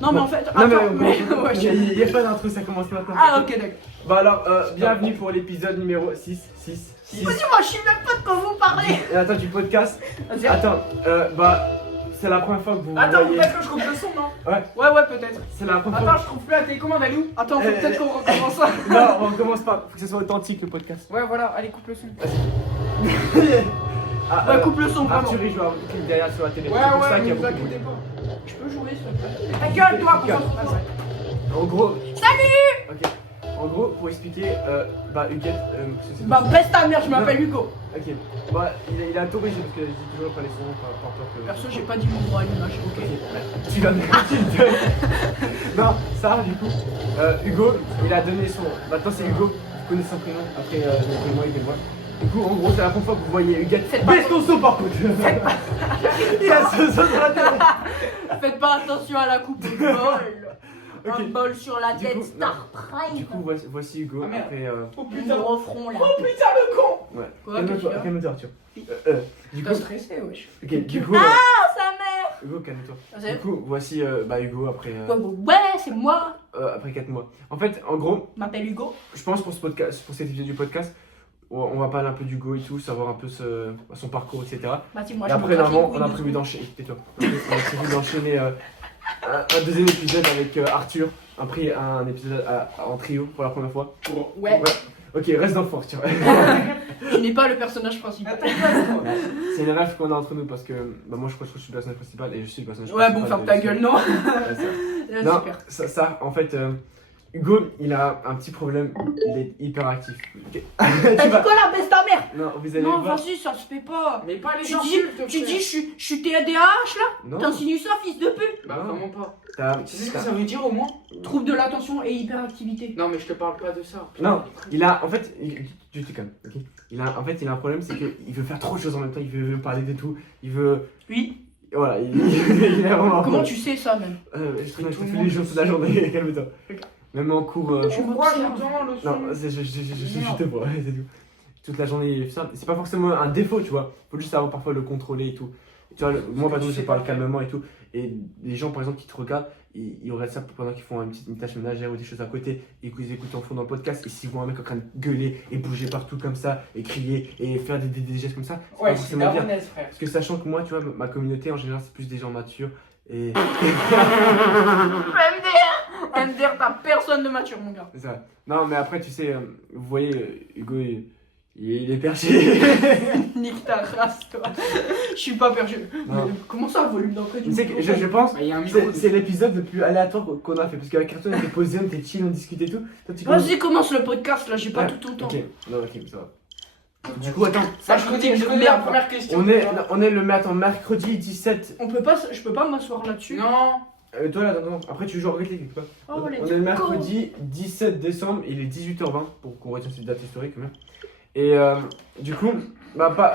Non, mais en fait. Non, Attends, mais ouais, il n'y a pas d'intro, ça commence maintenant. Ah, ok, d'accord. Bah alors, bienvenue pour l'épisode numéro 6. Vas-y, moi, je suis même pas de quoi vous parlez. Et attends, du podcast. Vas-y. Attends, bah, c'est la première fois que vous Attends, voyez. peut-être que je coupe le son, non? Ouais. Ouais, peut-être. C'est la première Attends, fois. je trouve plus la télécommande, elle est où? Attends, faut peut-être qu'on recommence ça. Non, on commence pas. Faut que ce soit authentique le podcast. Ouais, voilà, allez, coupe le son. Ah, Ouais, coupe le son, vraiment. Arthur, il joue à clip derrière sur la télé. Ouais, C'est pour ça ouais, qu'il y a vous beaucoup de inquiétez bruit. pas. Je peux jouer, s'il te plaît. Ta gueule, toi, concentre-toi. En gros. Salut. Ok. En gros, pour expliquer, bah, Huguette. Bah, baisse ta mère, je m'appelle Hugo. Ok. Bah, il a tout corrigé parce que je dis toujours pas les sons, par peur que. Perso, j'ai pas dit mon droit à l'image, ok? Tu vas me Non, ça, du coup, Hugo, il a donné son. Maintenant, c'est Hugo, vous connaissez son prénom. Après, moi, il moi. Du coup, en gros, c'est la première fois que vous voyez Huguette. Baisse ton son par contre. Il a ce son sur la tête. Faites pas attention à la coupe de bol. Ok. Un bol sur la Du tête, coup, Star Prime. Du coup, voici Hugo. Ah, merde. Après, Oh putain, gros front là. ouais. Quoi, qu'est-ce qu'il y a Calme-toi, Arthur. Du T'as coup, stressé, wesh. ok, du coup, Ah, sa mère. Hugo, calme-toi. Vas-y. Du coup, voici bah, Hugo après, Ouais, c'est moi. après 4 mois. En fait, en gros, Je m'appelle Hugo. je pense pour ce podcast, pour cet épisode du podcast, on va parler un peu d'Hugo et tout, savoir un peu son parcours, etc. Bah, si, moi, Et je me après, gratte les normalement, couilles on a de prévu tout. d'enchaîner. Tais-toi. On a prévu d'enchaîner un deuxième épisode avec Arthur. Après, un épisode en trio pour la première fois. Ouais. Ok, reste dans le fort, tu vois. Tu n'es pas le personnage principal. C'est une rêve qu'on a entre nous parce que bah, moi je crois que je suis le personnage principal et je suis le personnage Ouais, principal. bon, ferme de ta l'histoire. gueule, non? Ouais, ça. Non, Super. ça, en fait, Hugo, il a un petit problème, il est hyper actif. Ok. T'as dit quoi là, baisse ta mère? Non, vous allez Non, voir. vas-y, ça se fait pas. Mais pas les Tu insultes, dis, frère. je suis TDAH là? Non, T'insinues ça, fils de pute? Bah vraiment pas. t'as- Tu sais ce que t'as- ça veut dire au moins? Trouble de l'attention et hyperactivité. Non mais je te parle pas de ça. Non, il a, en fait, tu te calmes, ok. En fait, il a un problème, c'est qu'il veut faire trop de choses en même temps, il veut parler de tout, il veut. Oui. Voilà, il a vraiment. Comment tu sais ça même? Je traîne tout le tous monde les jours toute la journée, calme-toi. Même en cours. Pourquoi m'observes. j'entends le son? Non, je te vois, c'est tout. Toute la journée, il fait ça. C'est pas forcément un défaut, tu vois. Faut juste savoir parfois le contrôler et tout. Tu vois, moi par que tu exemple, je sais parle pas faire. calmement et tout. Et les gens par exemple qui te regardent, ils regardent ça pendant qu'ils font une tâche ménagère ou des choses à côté. Et qu'ils écoutent en fond dans le podcast. Et s'ils voient un mec en train de gueuler et bouger partout comme ça, et crier et faire des gestes comme ça, c'est pas Ouais, c'est forcément la bien. renaisse frère. Parce que sachant que moi, tu vois, ma communauté en général, c'est plus des gens matures. Et. MDR, t'as personne de mature, mon gars. C'est ça. Non, mais après, tu sais, vous voyez, Hugo, il est perché. Nique ta race, toi. Je suis pas perdu. Non. Mais comment ça, volume d'entrée du Tu sais que micro? je pense. Bah, il y a un micro. C'est l'épisode le plus aléatoire qu'on a fait parce qu'avec Carton on était posé, on était chill, on discutait et tout. Toi, tu commences- Vas-y, commence le podcast là, j'ai pas Ah, tout le temps. Ok, non, ok, ça va. Du coup, attends, Ça, je connais la première question. on est mercredi 17. Je peux pas m'asseoir là-dessus. Non. Toi là, non, après tu joues en réglé quelque part. Oh, On let's est le go. mercredi 17 décembre, il est 18h20 pour qu'on retienne cette date historique quand même. Et du coup, bah pas.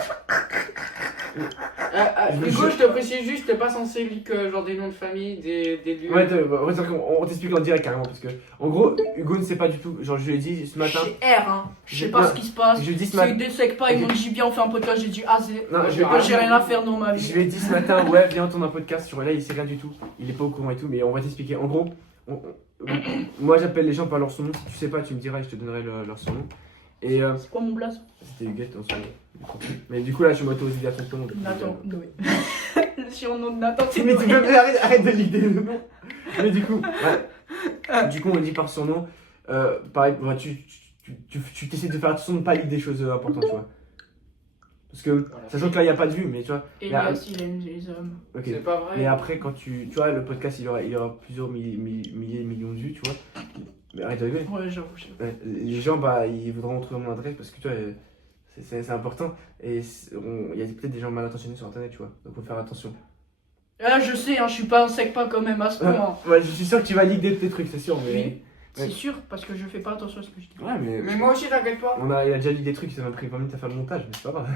Hugo, je te précise juste, t'es pas censé leak genre des noms de famille, des lieux. Ouais, on t'explique en direct carrément parce que en gros, Hugo ne sait pas du tout. Genre, je lui ai dit ce matin. Chez R, hein. Je sais Je- pas non, ce qui se passe. Je lui ai dit ce C'est matin. des secs pas, ils m'ont dit viens on fait un podcast, j'ai dit ah c'est. Non, je- Moi j'ai rien à faire dans ma Je vie. lui ai dit ce matin, ouais, viens, on tourne un podcast sur là, il sait rien du tout, il est pas au courant et tout, mais on va t'expliquer. En gros, moi j'appelle les gens par leur surnom, si tu sais pas, tu me diras et je te donnerai leur surnom. Et C'est quoi mon blaze? c'était Huguette en surnom. Mais du coup, là, je m'autorise à ton surnom. Nathan, Noé. Le surnom de Nathan, c'est Mais tu Noé. peux arrête de l'idée, non. Mais du coup, ouais. Du coup, on dit par surnom. Pareil, bah, tu t'essaies de faire attention de pas lire des choses importantes, tu vois. Parce que, Voilà. sachant que là, il n'y a pas de vue, mais tu vois. Elias, il aime les hommes. Ok. C'est pas vrai. Mais après, quand tu vois, le podcast, il y aura plusieurs milliers, millions de vues, tu vois. Mais arrête de rigoler. Ouais, j'avoue. Ouais, les gens, bah, ils voudront trouver mon adresse parce que tu vois, c'est important. Et il y a peut-être des gens mal intentionnés sur internet, tu vois. Donc, faut faire attention. Ah, je sais, hein, je suis pas un sec pas quand même à ce point. Ouais, je suis sûr que tu vas liguer tes trucs, c'est sûr. Mais... Oui. C'est Ouais. sûr, parce que je fais pas attention à ce que je dis. Ouais, Mais moi aussi, t'inquiète pas. il a déjà lu des trucs, ça m'a pris 20 minutes à faire le montage, mais c'est pas grave.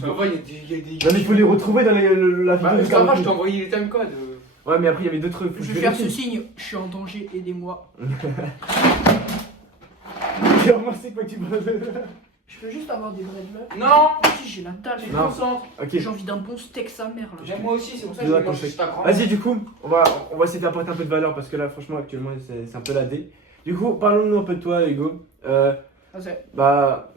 Ça va, il y a des. Non, mais il faut les retrouver dans la vidéo. Bah, de ça va, je Carrefour. t'ai envoyé les timecodes. Ouais, mais après, il y avait d'autres trucs. Je vais faire ce signe, je suis en danger, aidez-moi. Comment c'est quoi que tu parles? Je veux juste avoir des vrais bleus. Non. Si j'ai la dalle. Tu te Non. concentres. Ok. J'ai envie d'un bon steak sa mère là. J'aime moi aussi, c'est pour ça que Je je dois mange conseiller. juste à grand. Vas-y, du coup, on va essayer d'apporter un peu de valeur parce que là, franchement, actuellement, c'est un peu la D. Du coup, parlons-nous un peu de toi, Hugo. Bah.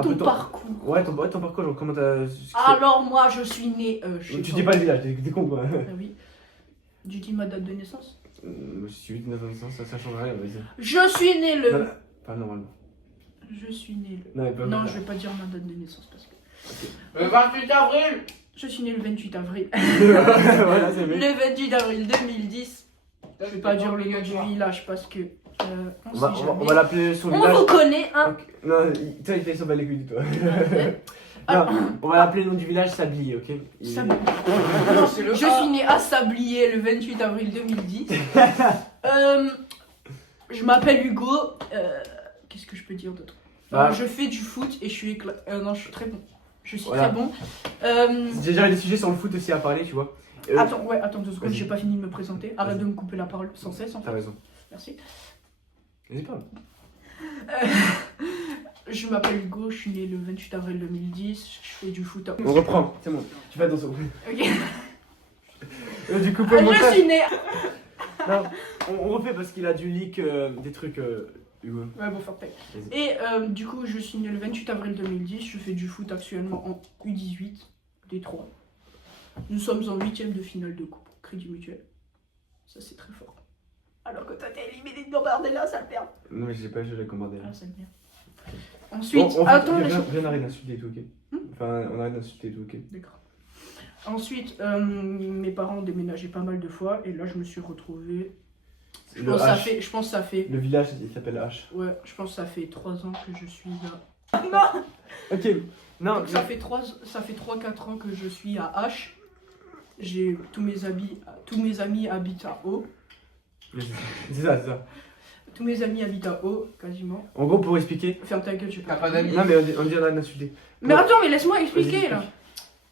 Ton parcours. Ouais, ton parcours, genre, comment t'as. Alors moi je suis né. Tu dis pas le village, t'es con quoi. Ah oui. Tu dis ma date de naissance. Si tu dis 9 ans, ça change rien, vas-y. Je suis né Non, le. pas normalement. Je suis né le. Non, mais pas Non, je vais pas dire ma date de naissance parce que. Le 28 avril. Je suis né le 28 avril. Voilà, c'est vrai. Le 28 avril 2010. Je vais pas dire le nom du village parce que. On sait On jamais. va l'appeler son On village. vous connaît, hein. Ok. Non, toi, il s'en bat les couilles, toi. Non, on va l'appeler le nom du village Sablier, ok? Sablier. Non, c'est le Je A. suis né à Sablier le 28 avril 2010. Je m'appelle Hugo. Qu'est-ce que je peux dire d'autre? Je fais du foot et je suis non, je suis très bon. Je suis Voilà. très bon. J'ai déjà des sujets sur le foot aussi à parler, tu vois. Attends 2 secondes, Vas-y. j'ai pas fini de me présenter. Arrête Vas-y. de me couper la parole sans cesse en fait. T'as raison. Merci. Vas-y, parle. Je m'appelle Hugo, je suis né le 28 avril 2010. Je fais du foot. On reprend, c'est bon. Tu fais attention. Ok. Du coup, pour le Je montage. suis né. Non, on refait parce qu'il a dû leak des trucs, Hugo. Ouais, bon, faire paix. Vas-y. Et du coup, je suis né le 28 avril 2010. Je fais du foot actuellement en U18 D3. Nous sommes en 8ème de finale de coupe. Crédit Mutuel. Ça, c'est très fort. Alors que toi, t'es éliminé de Gambardella, ça perd. Non, mais j'ai pas joué la commandée. Ah, ça merde. Ensuite, attends, Viens, arrête d'insulter et tout, ok? Enfin, on arrête d'insulter et tout, ok? D'accord. Ensuite, mes parents ont déménagé pas mal de fois et là, je me suis retrouvé. Je pense que ça fait. Le village, il s'appelle H. Ouais, je pense que ça fait 3 ans que je suis là. Ok, non. Donc ça fait 3-4 ans que je suis à H. J'ai tous mes amis habitent à O. C'est ça. Tous mes amis habitent à O, quasiment. En gros, pour expliquer. Ferme ta gueule, je T'as pas d'amis? Non, mais on dit arrête d'insulter. Mais attends, mais laisse-moi expliquer Vas-y, là.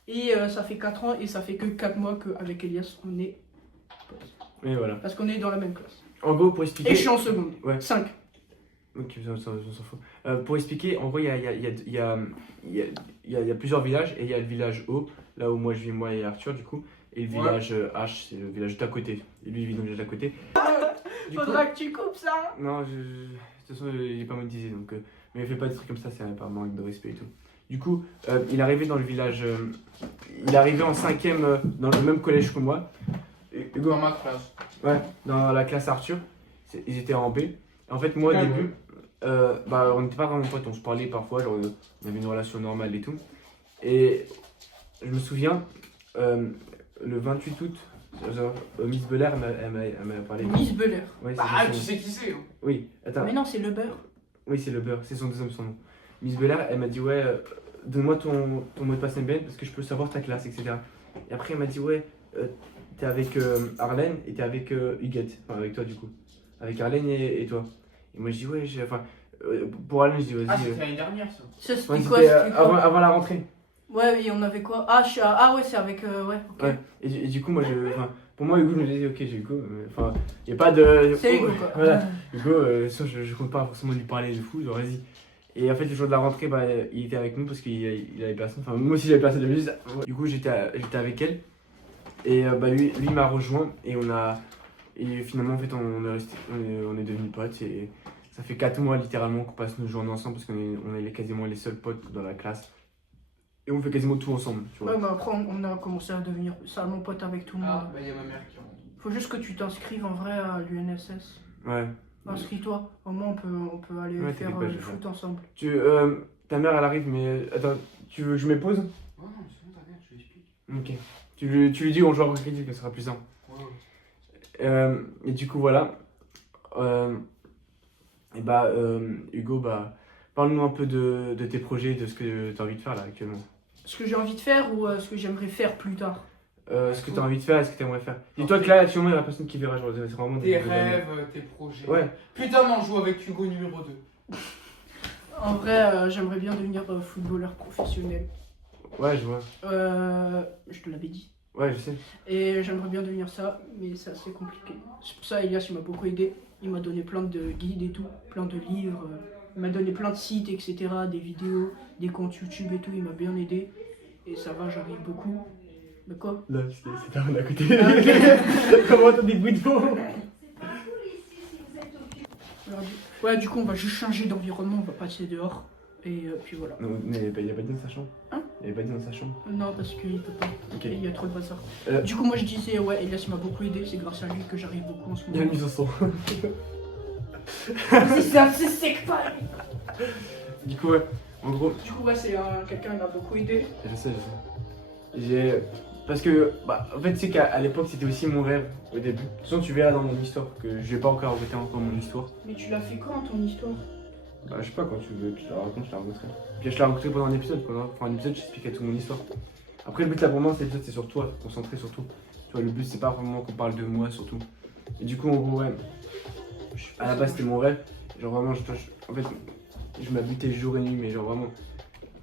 Et ça fait 4 ans et ça fait que 4 mois qu'avec Elias on est potes. Et voilà. Parce qu'on est dans la même classe. En gros, pour expliquer. Et je suis en seconde. Ouais. 5. Ok, on s'en fout. Pour expliquer, en gros, il y a plusieurs villages et il y a le village O, là où moi je vis, moi et Arthur, du coup. Et le village H, c'est le village d'à côté. Et lui, il vit dans le village d'à côté. Du coup- Faudra que tu coupes ça. Non, de toute façon, il est pas monétisé, donc. Mais fais pas des trucs comme ça, c'est pas un manque de respect et tout. Du coup, il est arrivé dans le village. Il est arrivé en 5ème dans le même collège que moi. Hugo, Dans ma classe. ouais, dans la classe Arthur. Ils étaient en B. Et en fait, moi, au Ah, début, on n'était pas vraiment potes, on se parlait parfois, genre, on avait une relation normale et tout. Et je me souviens, le 28 août, Miss Belair, elle m'a parlé. Miss Beller. Ouais, c'est Ah, son- tu sais qui c'est? Hein. Oui, attends. Mais non, c'est le beurre. Oui, c'est le beurre, c'est son deuxième son nom. Miss Belair, elle m'a dit, ouais, donne-moi ton mot de passe MBN parce que je peux savoir ta classe, etc. Et après, elle m'a dit, ouais, t'es avec Arlène et t'es avec Huguette, enfin avec toi du coup. Avec Arlène et toi. Et moi, je dis, ouais, pour Arlène, je dis, vas-y. Ah, c'était l'année dernière ça. Ça, Ouais, c'était quoi, c'était, c'était quoi avant la rentrée. Ouais, et on avait quoi? Ah, ouais, c'est avec. Ouais, ok. Ouais. Et du coup, moi, pour moi, Hugo, je me disais, ok, j'ai Hugo. Enfin, il n'y a pas de. C'est Hugo quoi. Voilà. Hugo, ça, je compte pas forcément lui parler de fou, genre, vas-y. Et en fait, le jour de la rentrée, bah, il était avec nous parce qu'il avait personne. Enfin, moi aussi, j'avais personne de musique. Du coup, j'étais avec elle. Et lui m'a rejoint. Et et finalement, en fait, on est devenus potes. Et ça fait 4 mois, littéralement, qu'on passe nos journées ensemble parce qu'on est quasiment les seuls potes dans la classe. Et on fait quasiment tout ensemble, tu vois. Ouais, mais après, on a commencé à devenir salement pote avec tout le monde. Ah, bah y'a ma mère qui rentre. Faut juste que tu t'inscrives en vrai à l'UNSS. Ouais. Inscris-toi. Au moins, on peut aller Ouais, faire t'inquiète pas, je du vais foot ensemble. Ta mère, elle arrive, mais attends, tu veux que je me pose? Oh non, c'est bon, t'inquiète, je l'explique. Ok. Tu lui dis, on joue à Rocket League, que ce sera plus simple. Ouais. Et du coup, voilà. Hugo, parle-nous un peu de tes projets, de ce que tu as envie de faire là actuellement. Ce que j'ai envie de faire ou ce que j'aimerais faire plus tard. Ce que tu as envie de faire et ce que tu aimerais faire. Dis-toi que là, actuellement, il y a la personne qui verra. Genre, c'est vraiment Tes des rêves, tes projets. Ouais. Putain, non, on joue avec Hugo numéro 2. En vrai, j'aimerais bien devenir footballeur professionnel. Ouais, je vois. Je te l'avais dit. Ouais, je sais. Et j'aimerais bien devenir ça, mais c'est assez compliqué. C'est pour ça, Elias, il m'a beaucoup aidé. Il m'a donné plein de guides et tout, plein de livres. Il m'a donné plein de sites, etc., des vidéos, des comptes YouTube et tout, il m'a bien aidé. Et ça va, j'arrive beaucoup. De quoi? Là, c'est ta à côté. Ah, ok. Comment entendre des bruits de fond? Alors, ouais, du coup, on va juste changer d'environnement, on va passer dehors. Et puis voilà. Non, mais il n'y a pas dit dans sa chambre. Hein? Il n'y avait pas dit dans sa chambre. Non, parce qu'il peut pas. Ok. Il y a trop de bazar. Euh. Du coup, moi je disais, ouais, Elias m'a beaucoup aidé, c'est grâce à lui que j'arrive beaucoup en ce Il y a moment. une mise au son. C'est assez sec, pas. Du coup, ouais, en gros, Du coup, ouais, c'est quelqu'un qui m'a beaucoup aidé. je sais. Parce que, bah, en fait, tu sais qu'à l'époque, c'était aussi mon rêve au début. Sinon, tu verras dans mon histoire que je vais pas encore raconter encore mon histoire. Mais tu l'as fait quand ton histoire? Bah, je sais pas, quand tu veux que je te la raconte, je te la raconterai. Puis je te la raconterai pendant un épisode, quoi. Enfin, un épisode, j'expliquerai toute mon histoire. Après, le but là pour moi, cet épisode, c'est sur toi, concentré sur tout. Tu vois, le but, c'est pas vraiment qu'on parle de moi, surtout. Et du coup, en gros, ouais, à la base, c'était mon rêve. Genre, vraiment, en fait, je m'habitais jour et nuit, mais genre vraiment.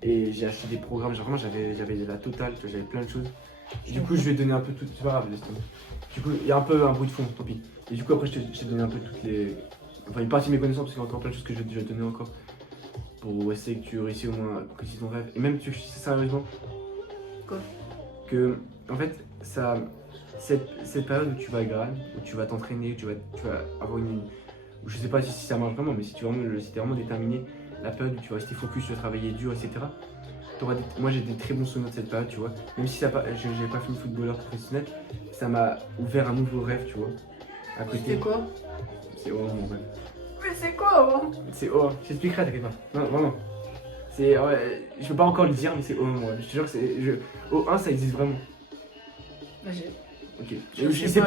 Et j'ai acheté des programmes, genre vraiment, j'avais la totale, tu vois, j'avais plein de choses. Et du coup, je vais donner un peu tout, c'est pas grave, laisse tomber. Du coup, il y a un peu un bruit de fond, tant pis. Et du coup, après, je t'ai donné un peu toutes les. Enfin, une partie de mes connaissances, parce qu'il y a encore plein de choses que je vais te donner encore. Pour essayer que tu réussisses au moins à concrétiser ton rêve. Et même, tu sais sérieusement. Quoi? Que, en fait, ça. Cette période où tu vas à Gran, où tu vas t'entraîner, où tu vas avoir une. Où je sais pas si ça marche vraiment, mais si tu es vraiment déterminé, la période où tu vas rester focus, tu vas travailler dur, etc. Moi j'ai des très bons souvenirs de cette période, tu vois. Même si j'ai pas fini footballeur professionnel, ça m'a ouvert un nouveau rêve, tu vois. À côté. C'était quoi? C'est oh mon rêve. Mais c'est quoi, hein? C'est oh, je t'expliquerai, t'inquiète pas. Non, vraiment. C'est. Ouais, je peux pas encore le dire, mais c'est oh mon rêve. Je te jure que c'est. O1 ça existe vraiment. Vas-y. Ok. Je sais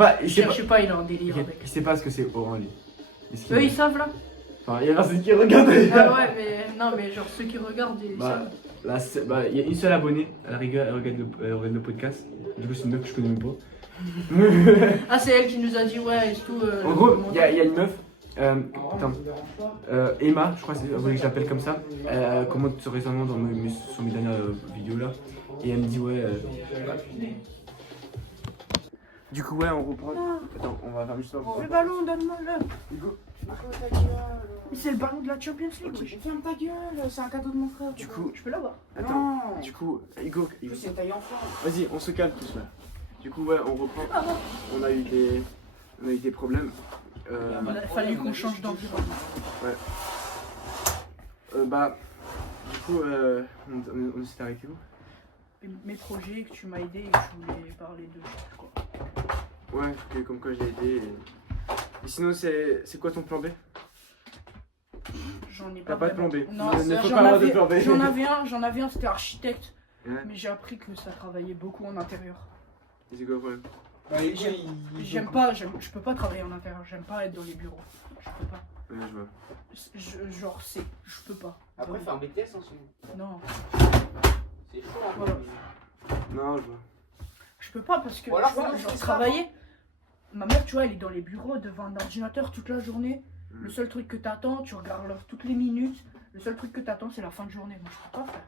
pas, il a un délire Ok, avec. je sais pas ce que c'est O1 lui. Eux, ils savent là? Enfin, il y a personne qui regarde. Ah ouais, mais non, mais genre ceux qui regardent, ils Bah, savent. là, il y a une seule abonnée, à la rigueur, elle regarde le podcast. Du coup, c'est une meuf que je connais même pas. Ah, c'est elle qui nous a dit, ouais, et tout. En gros, il y a une meuf, attends, Emma, je crois que je l'appelle comme ça. Elle commente récemment sur mes dernières vidéos là. Et elle me dit, ouais. Du coup, ouais, on reprend. Attends, on va faire juste ça. Le ballon, donne-moi-le. Hugo. Mais c'est le ballon de la Champions League. Ok. Ferme ta gueule, c'est un cadeau de mon frère. Du coup, je peux l'avoir. attends, Non. du coup, Hugo, C'est taille enfant. vas-y, on se calme tous là. Du coup, ouais, on reprend. On a eu des problèmes. Il fallait qu'on change d'environnement. Bah, du coup, on s'est arrêté où? Mes projets que tu m'as aidé et que je voulais parler de quoi. Ouais, comme quoi j'ai aidé. Et sinon, c'est quoi ton plan B? J'en ai pas. T'as pas de plan vraiment. B. Non, Ne faut j'en pas avoir de avais- plan B. j'en avais un, c'était architecte. Ouais. Mais j'ai appris que ça travaillait beaucoup en intérieur. Et c'est quoi le problème? Je peux pas travailler en intérieur, j'aime pas être dans les bureaux. Je peux pas. Ouais, je vois. Je peux pas. Après, faire un BTS en ce moment. Non, C'est chaud, hein. Voilà. Non, je vois. je peux pas parce que Ou alors, tu vois, faut genre, que je travailler. Ma mère, tu vois, elle est dans les bureaux devant un ordinateur toute la journée. Mm. Le seul truc que t'attends, tu regardes l'heure toutes les minutes. Le seul truc que t'attends, c'est la fin de journée. Moi, je peux pas faire.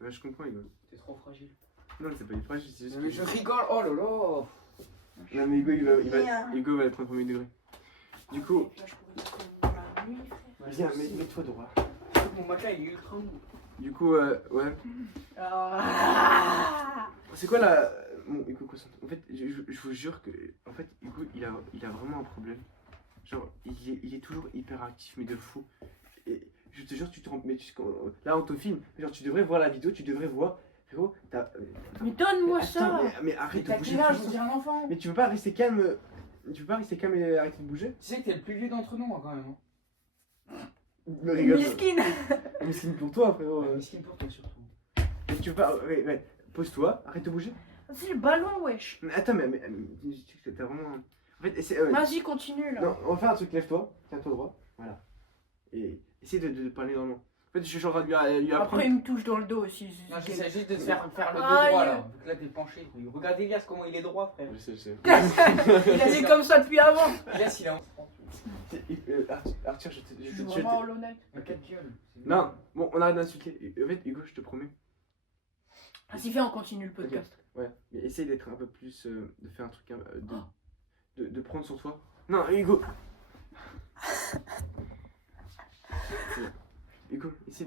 Ouais, je comprends, Hugo. T'es trop fragile. Non, c'est pas une phrase, c'est juste. Mais je rigole, oh là là. Non, mais Hugo, Hugo va le prendre au premier degré. Du coup, viens, mets-toi droit. Mon matelas il est ultra mou. Du coup, ouais. Ah. C'est quoi la. Bon, Hugo, concentre. En fait, je vous jure que. En fait, Hugo, il a vraiment un problème. Genre, il est toujours hyper actif, mais de fou. Et je te jure, tu te rends. Mais là, on te filme. Genre, tu devrais voir la vidéo, tu devrais voir. Frérot, t'as. Mais donne-moi Attends, ça. mais arrête de T'as bouger. quel âge, on dirait un enfant. Mais tu peux pas rester calme. Tu peux pas rester calme et arrêter de bouger? Tu sais que t'es le plus vieux d'entre nous, moi, quand même. Me rigole. Miskin. Miskin pour toi, frérot. Miskin pour toi, surtout. Mais tu veux pas. Ouais, pose-toi, arrête de bouger. C'est le ballon, wesh. Mais attends, mais t'as vraiment. En fait, Vas-y, continue là. non, on va faire un truc, lève-toi, tiens-toi droit, voilà. Et essaye de parler normalement. En fait, je suis en train de lui apprendre. Après, il me touche dans le dos aussi. Non, j'essaie juste de te faire le dos Aïe. droit, là. Donc là, t'es penché. Regarde Elias, comment il est droit, frère. Je sais. Il est comme ça depuis avant. Elias, il est en Arthur, je Je suis vraiment honnête. Ok, gueule. Non, bon, on arrête d'insulter. En fait, Hugo, je te promets. Vas-y, viens, on continue le podcast. Ouais, mais essaye d'être un peu plus. De faire un truc. De prendre sur toi. Non, Hugo. Hugo, ici.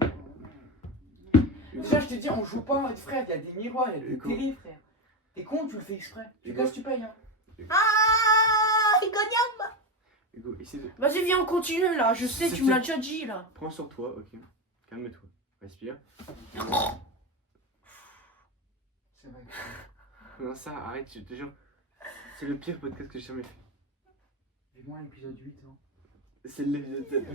Déjà, je t'ai dit, on joue pas, frère, il y a des miroirs, il y a des Hugo. télé, frère. T'es con, tu le fais exprès. Tu Hugo. casses, tu payes, hein. Ah, Rigonia. Hugo, ici. Vas-y, viens, on continue là. Je sais, tu me l'as déjà dit là. Prends sur toi, ok. Calme-toi. Respire. C'est vrai. Non, ça, arrête, je te jure. C'est le pire podcast que j'ai jamais fait. Dis-moi l'épisode 8, hein. C'est l'épisode 7.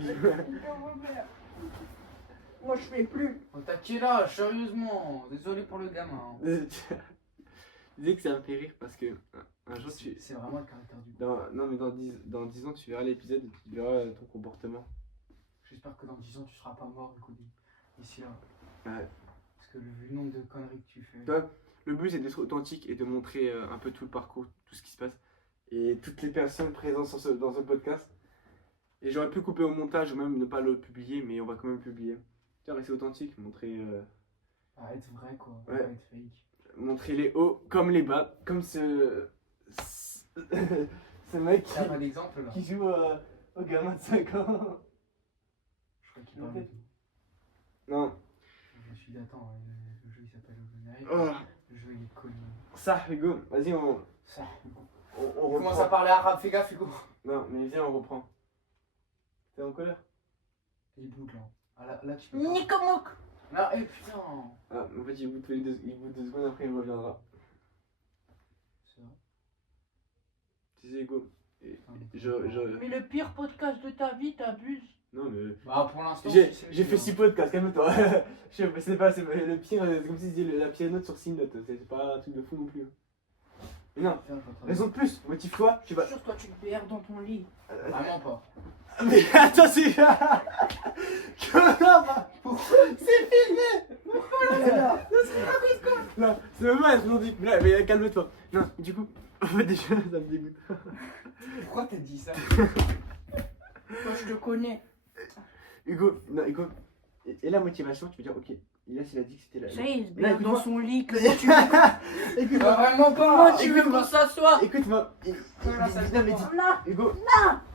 Moi, je fais plus. Oh, t'as quel âge, sérieusement? Désolé pour le gamin. Hein. Je disais que ça me fait rire parce que un jour tu. C'est vraiment le caractère du gars. Non, mais dans 10 ans, tu verras l'épisode et tu verras ton comportement. J'espère que dans 10 ans, tu seras pas mort, Cody. Ici, là. Ouais. Parce que vu le nombre de conneries que tu fais. Toi, le but c'est d'être authentique et de montrer un peu tout le parcours, tout ce qui se passe et toutes les personnes présentes dans ce podcast. Et j'aurais pu couper au montage ou même ne pas le publier, mais on va quand même le publier. Tu vois, rester authentique, montrer. Ah, être vrai, quoi. Ouais. Pas être fake. Montrer les hauts comme les bas, comme ce mec T'as pas d'exemple, là? qui joue au gamin de 5 ans. Je crois qu'il parle de tout. Non, Je me suis dit, attends, le jeu il s'appelle Ovenary. oh, Le jeu il est connu. ça, Hugo, vas-y, Ça. on On reprend. commence à parler arabe, fais gaffe, Hugo. Non, mais viens, on reprend. T'es en colère? Il bouge, là. Ah, là, tu peux pas. Nikomok. Là, eh putain. Ah, en fait, il boude il boude 2 secondes, après il reviendra. C'est vrai. Tu sais, Hugo, et- Putain, Mais le pire podcast de ta vie, t'abuses. Non, mais. Bah, pour l'instant, J'ai c'est fait mieux, 6 hein. podcasts, calme-toi. C'est pas le pire, c'est comme si c'était la pire note sur 6 notes. C'est pas un truc de fou non plus. Mais non, Tiens, je suis en train de- raison de plus, motive-toi, tu vas. Jure, toi, tu te perds dans ton lit. Vraiment pas. Mais attends, c'est. C'est filmé! Non, c'est même pas, je dit. Mais calme-toi. Non, du coup, en fait, déjà, ça me dégoûte. Pourquoi t'as dit ça? Toi, je te connais. Hugo, non, Hugo, et la motivation, tu veux dire, ok, Elias il a dit que c'était la. Ça y est, il se Là, perd dans écoute-moi. son lit. Comment tu veux, Écoute-moi, Vraiment pas. comment tu veux écoute-moi. qu'on s'assoie? écoute-moi. Voilà, ça se Non, mais voit. dis. Là. Hugo,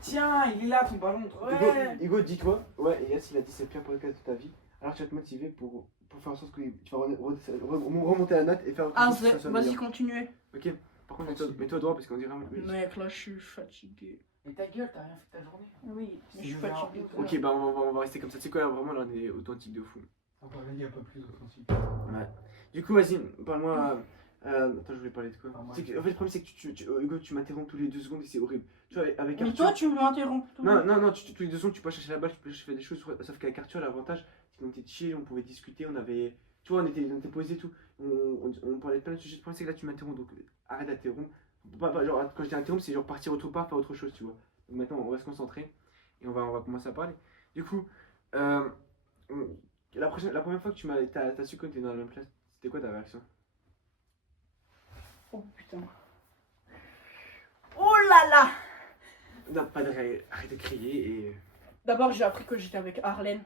Tiens, il est là, ton ballon. Ouais. Hugo, dis-toi, ouais, Elias il a dit c'est le pire podcast de ta vie, alors tu vas te motiver pour faire en sorte que tu vas remonter la note et faire en Ah, sorte que ça soit vas-y, meilleur. continuez. Ok, par contre, mets-toi droit parce qu'on dirait un peu. Mec, là, je suis fatigué. Mais ta gueule, t'as rien fait de ta journée. Oui, mais je suis C'est fatigué. bizarre. Ok, bah on va rester comme ça. Tu sais quoi, là, vraiment, là, on est authentique de fou. Encore là, il n'y a pas plus authentique. Ouais. Du coup, vas-y, parle-moi. Attends, je voulais parler de quoi? Ah, moi, En fait, le problème, c'est que Hugo, tu m'interromps tous les 2 secondes et c'est horrible. Tu vois, avec Mais Arthur. toi, tu m'interromps tout. Non, tous les 2 secondes, tu peux chercher la balle, tu peux faire des choses. Sauf qu'avec Arthur, l'avantage, c'est qu'on était chill, on pouvait discuter, on avait. Tu vois, on était posés et tout. On parlait de plein de sujets. Le problème, c'est que là, tu m'interromps, donc arrête d'interrompre. Genre, quand je dis interrompre, c'est genre partir autre part, faire autre chose, tu vois. Donc maintenant, on va se concentrer et on va commencer à parler. Du coup, la première fois que t'as su qu'on était dans la même classe, c'était quoi ta réaction? Oh putain. Oh là là. Non, pas de arrête de crier et. D'abord, j'ai appris que j'étais avec Arlène.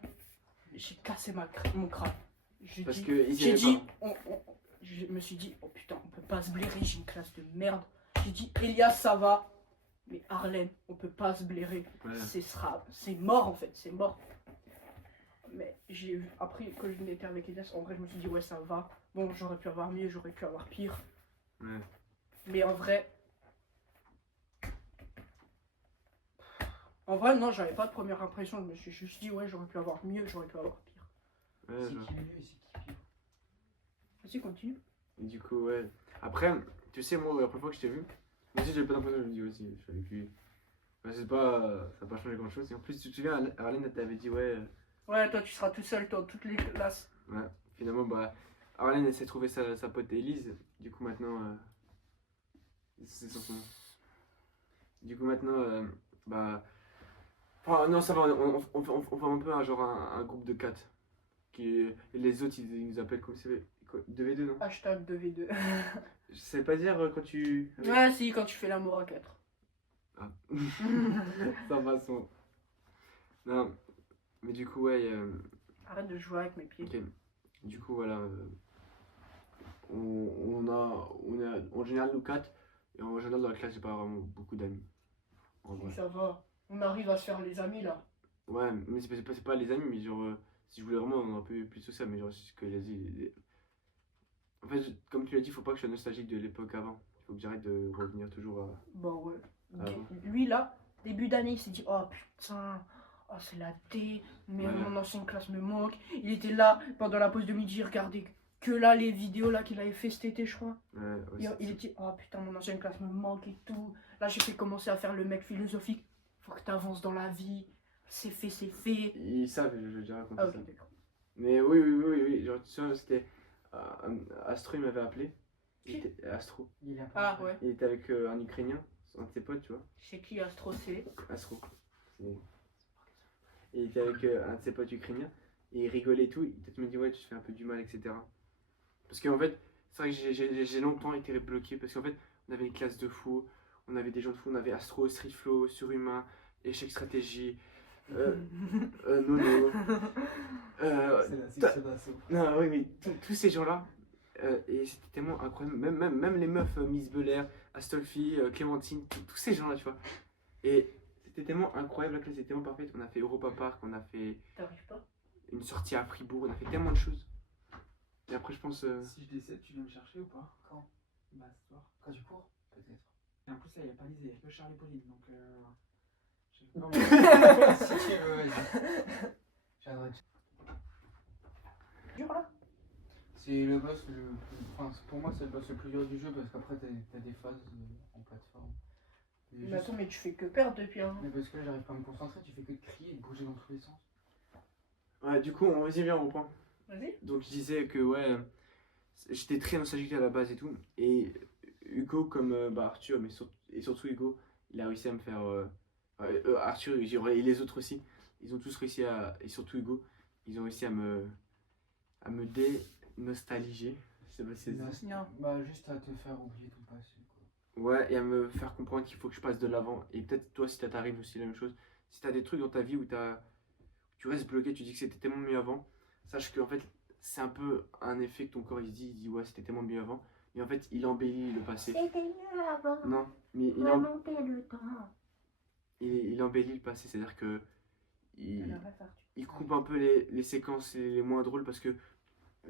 J'ai cassé mon crâne. Parce que ils y J'ai allaient dit, pas. je me suis dit, oh putain, on peut pas se blairer, j'ai une classe de merde. J'ai dit, Elias, ça va. Mais Arlène, on peut pas se blairer. Ouais. C'est mort en fait, c'est mort. Mais j'ai appris que je n'étais avec Elias. En vrai, je me suis dit, ouais, ça va. Bon, j'aurais pu avoir mieux, j'aurais pu avoir pire. Ouais. Mais en vrai, non, j'avais pas de première impression. Je me suis juste dit, ouais, j'aurais pu avoir mieux, j'aurais pu avoir pire. Ouais, C'est genre. qui lui et c'est qui Pio? Vas-y, continue. Et du coup, ouais. Après, tu sais, moi, la première fois que je t'ai vu, moi aussi, j'avais pas d'impression, je me dis, aussi, je suis avec lui. Enfin, c'est pas. Ça n'a pas changé grand chose. Et en plus, tu te souviens, Arlène, elle t'avait dit, ouais. Ouais, toi, tu seras tout seul, toi, toutes les classes. Ouais, finalement, bah. Arlène, elle s'est trouvé sa pote Élise. Du coup, maintenant. C'est son nom. Du coup, maintenant, bah. Enfin, non, ça va, on forme un peu un groupe de 4. Et les autres, ils nous appellent comme c'est. 2v2, non? Hashtag 2v2. Je sais pas dire quand tu. Ouais, si, quand tu fais l'amour à 4. Ah. Ça va, son. Non, mais du coup, ouais. Arrête de jouer avec mes pieds. Ok. Du coup, voilà. On a en général nous 4. Et en général, dans la classe, j'ai pas vraiment beaucoup d'amis. En vrai. Ça va. On arrive à se faire les amis là. Ouais, mais c'est pas les amis, mais genre. si je voulais vraiment un peu plus social, mais genre, c'est ce qu'il a dit. En fait, comme tu l'as dit, faut pas que je sois nostalgique de l'époque avant. Il faut que j'arrête de revenir toujours à. Bon, ouais. Ah bon. Lui, là, début d'année, il s'est dit, oh putain, oh c'est la D, mais Ouais. mon ancienne classe me manque. Il était là, pendant la pause de midi, il regardait que là, les vidéos là qu'il avait fait cet été, je crois. Ouais, Il était, oh putain, mon ancienne classe me manque et tout. Là, j'ai fait commencer à faire le mec philosophique. Faut que t'avances dans la vie. C'est fait, c'est fait. Ils savent, je déjà raconté Ah, ok, ça. d'accord. Mais oui. Genre, tu sais, c'était. Astro, il m'avait appelé. Astro. Ah, ouais. Il était avec un Ukrainien, un de ses potes, tu vois. Chez qui Astro, c'est Astro. Et il était avec un de ses potes ukrainiens. Et il rigolait et tout. Il peut-être me dit, ouais, tu te fais un peu du mal, etc. Parce qu'en fait, c'est vrai que j'ai longtemps été bloqué. Parce qu'en fait, on avait une classe de fou. On avait des gens de fou. On avait Astro, Street Flow, Surhumain, Échec Stratégie. Nono. C'est la section d'assaut. Non, oui, mais tous ces gens-là, et c'était tellement incroyable. Même les meufs, Miss Belair, Astolfi, Clémentine, tous ces gens-là, tu vois. Et c'était tellement incroyable, la classe était tellement parfaite. On a fait Europa Park, on a fait T'arrives pas une sortie à Fribourg, on a fait tellement de choses. Et après, je pense. Si je décède, tu viens me chercher ou pas? Quand? Bah, ce soir. Quand tu cours? Peut-être. Et en plus, là, il n'y a pas Lise, il n'y a que Charles et Pauline, donc. Non, mais si tu veux, vas-y. Je viendrai te- Dur là C'est le boss le plus. Enfin, pour moi, c'est le boss le plus dur du jeu parce qu'après, t'as des phases en plateforme. Et Mais juste- attends, mais tu fais que perdre depuis un. Mais parce que là, j'arrive pas à me concentrer, tu fais que de crier et de bouger dans tous les sens. Ouais, du coup, vas-y, viens, on reprend. Vas-y. Donc, je disais que, ouais, j'étais très nostalgique à la base et tout. Et Hugo, comme Arthur, mais et surtout Hugo, il a réussi à me faire. Arthur et les autres aussi, ils ont tous réussi à. Et surtout Hugo, ils ont réussi à me dénostalgier. Je sais pas si c'est ça. Non. Bah, juste à te faire oublier tout le passé, quoi. Ouais, et à me faire comprendre qu'il faut que je passe de l'avant. Et peut-être toi, si ça t'arrive aussi la même chose, si t'as des trucs dans ta vie où tu restes bloqué, tu dis que c'était tellement mieux avant, sache que en fait, c'est un peu un effet que ton corps il se dit ouais, c'était tellement mieux avant. Mais en fait, il embellit le passé. C'était mieux avant. Non, mais Remonter le temps. il embellit le passé, c'est-à-dire que il Elle a rien fait, Arthur. il coupe un peu les séquences les moins drôles parce que